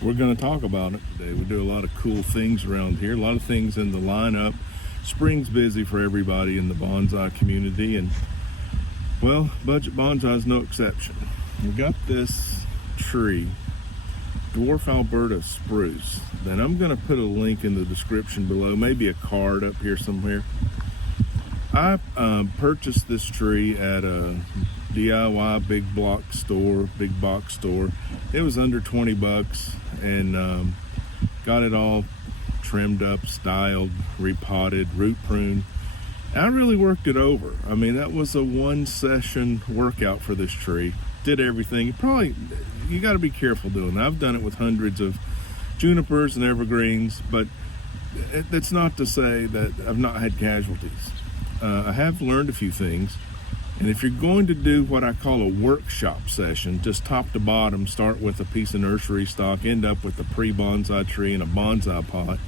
we're going to talk about it today. We do a lot of cool things around here, a lot of things in the lineup. Spring's busy for everybody in the bonsai community, and well, Budget Bonsai is no exception. We got this tree, dwarf Alberta spruce, that I'm going to put a link in the description below, maybe a card up here somewhere. I purchased this tree at a DIY big box store. It was under 20 bucks, and got it all trimmed up, styled, repotted, root pruned. I really worked it over. I mean, that was a one session workout for this tree. Did everything. You got to be careful doing that. I've done it with hundreds of junipers and evergreens, but that's not to say that I've not had casualties. I have learned a few things, and if you're going to do what I call a workshop session, just top to bottom, start with a piece of nursery stock, end up with a pre-bonsai tree and a bonsai pot,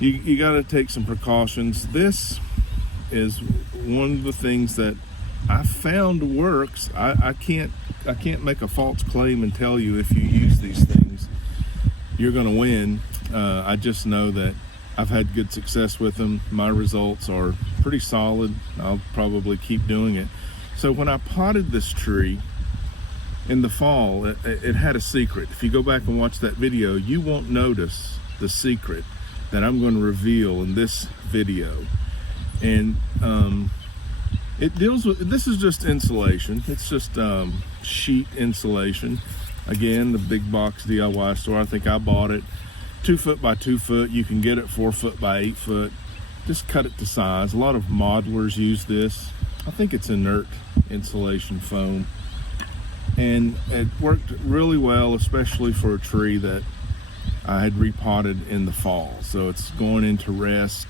you got to take some precautions. This is one of the things that I found works. I can't make a false claim and tell you if you use these things you're going to win. I just know that I've had good success with them. My results are pretty solid. I'll probably keep doing it. So when I potted this tree in the fall, it had a secret. If you go back and watch that video, you won't notice the secret that I'm going to reveal in this video. And it deals with, this is just insulation. It's just sheet insulation. Again, the big box DIY store. I think I bought it 2 foot by 2 foot. You can get it 4 foot by 8 foot. Just cut it to size. A lot of modelers use this. I think it's inert insulation foam, and it worked really well, especially for a tree that I had repotted in the fall. So it's going into rest.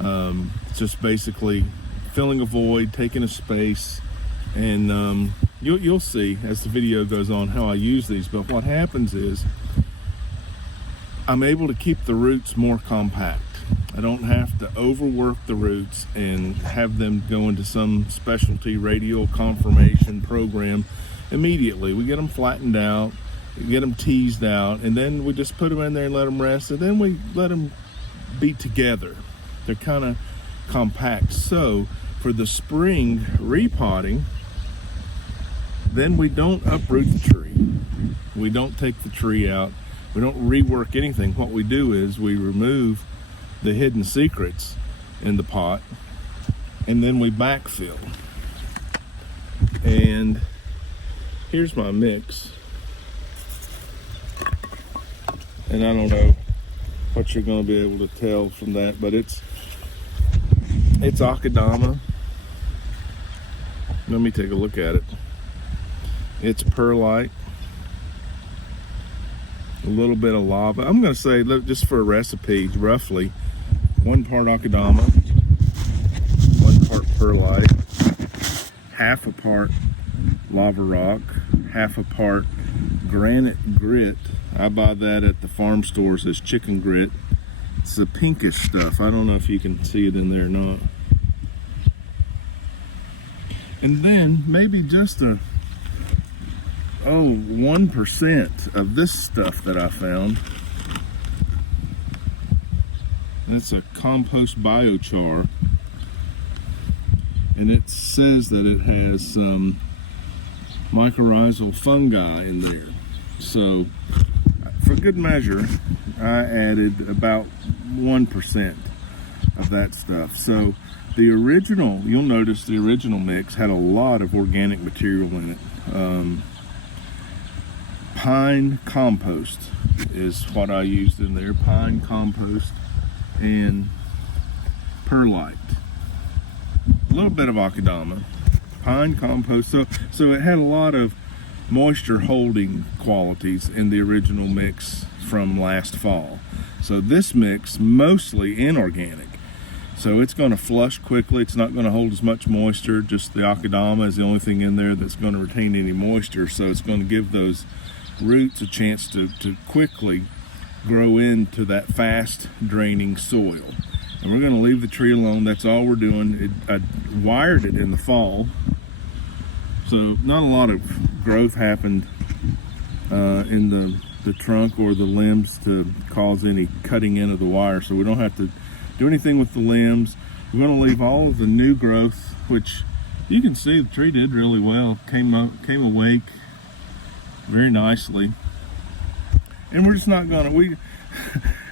It's just basically filling a void, taking a space, and you'll see as the video goes on how I use these. But what happens is I'm able to keep the roots more compact. I don't have to overwork the roots and have them go into some specialty radial conformation program immediately. We get them flattened out, get them teased out, and then we just put them in there and let them rest, and then we let them be together. They're kind of compact. So for the spring repotting, then we don't uproot the tree. We don't take the tree out. We don't rework anything. What we do is we remove the hidden secrets in the pot, and then we backfill. And here's my mix. And I don't know what you're going to be able to tell from that, but it's Akadama. Let me take a look at it. It's perlite, a little bit of lava. I'm going to say, just for a recipe, roughly 1 part Akadama, 1 part perlite, half a part lava rock, half a part granite grit. I buy that at the farm stores as chicken grit. It's the pinkish stuff. I don't know if you can see it in there or not. And then maybe just 1% of this stuff that I found. That's a compost biochar, and it says that it has some mycorrhizal fungi in there. So for good measure, I added about 1% of that stuff. So the original, you'll notice the original mix had a lot of organic material in it. Pine compost is what I used in there. Pine compost and perlite. A little bit of Akadama. Pine compost. So it had a lot of moisture holding qualities in the original mix from last fall. So this mix, mostly inorganic. So it's going to flush quickly. It's not going to hold as much moisture. Just the Akadama is the only thing in there that's going to retain any moisture. So it's going to give those roots a chance to quickly grow into that fast draining soil. And we're going to leave the tree alone. That's all we're doing. I wired it in the fall, so not a lot of growth happened in the trunk or the limbs to cause any cutting in of the wire, so we don't have to do anything with the limbs. We're going to leave all of the new growth, which you can see the tree did really well, came awake very nicely. And we're just not going to,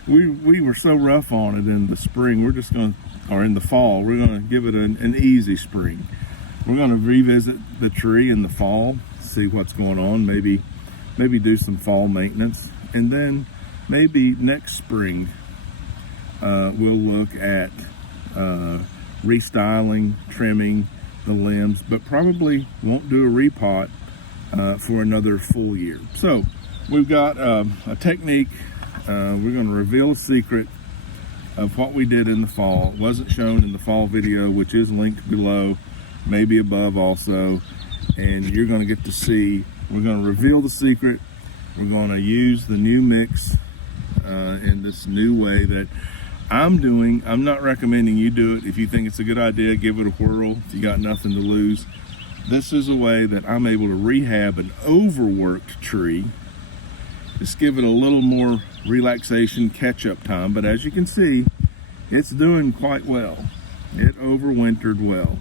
we were so rough on it in the spring, we're just going to, or in the fall, we're going to give it an easy spring. We're going to revisit the tree in the fall, see what's going on, maybe do some fall maintenance, and then maybe next spring we'll look at restyling, trimming the limbs, but probably won't do a repot for another full year. So we've got a technique. We're going to reveal a secret of what we did in the fall. It wasn't shown in the fall video, which is linked below, maybe above also, and you're going to get to see. We're going to reveal the secret. We're going to use the new mix in this new way that I'm doing. I'm not recommending you do it. If you think it's a good idea, give it a whirl. If you got nothing to lose. This is a way that I'm able to rehab an overworked tree. Just give it a little more relaxation, catch-up time. But as you can see, it's doing quite well. It overwintered well.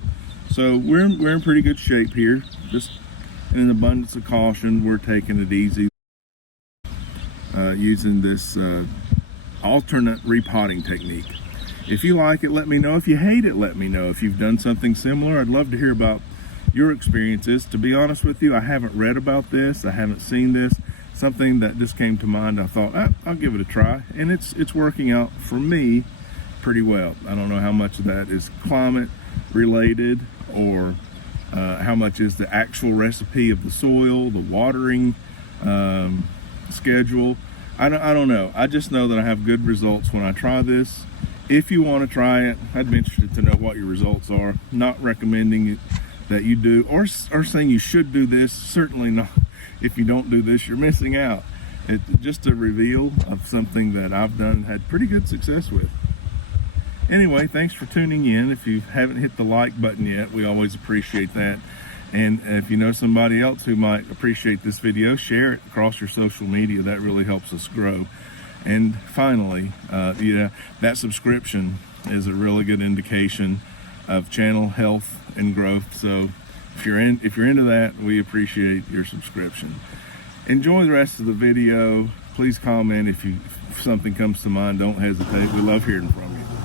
So we're in pretty good shape here. Just in an abundance of caution, we're taking it easy using this alternate repotting technique. If you like it, let me know. If you hate it, let me know. If you've done something similar, I'd love to hear about your experiences. To be honest with you, I haven't read about this. I haven't seen this. Something that just came to mind. I thought, I'll give it a try. And it's working out for me pretty well. I don't know how much of that is climate related or how much is the actual recipe of the soil, the watering schedule. I don't know. I just know that I have good results when I try this. If you want to try it, I'd be interested to know what your results are. Not recommending it that you do, or saying you should do this. Certainly not. If you don't do this, you're missing out. It's just a reveal of something that I've done and had pretty good success with. Anyway, thanks for tuning in. If you haven't hit the like button yet, we always appreciate that. And if you know somebody else who might appreciate this video, share it across your social media. That really helps us grow. And finally, that subscription is a really good indication of channel health and growth. So if you're into that, we appreciate your subscription. Enjoy the rest of the video. Please comment if something comes to mind. Don't hesitate. We love hearing from you.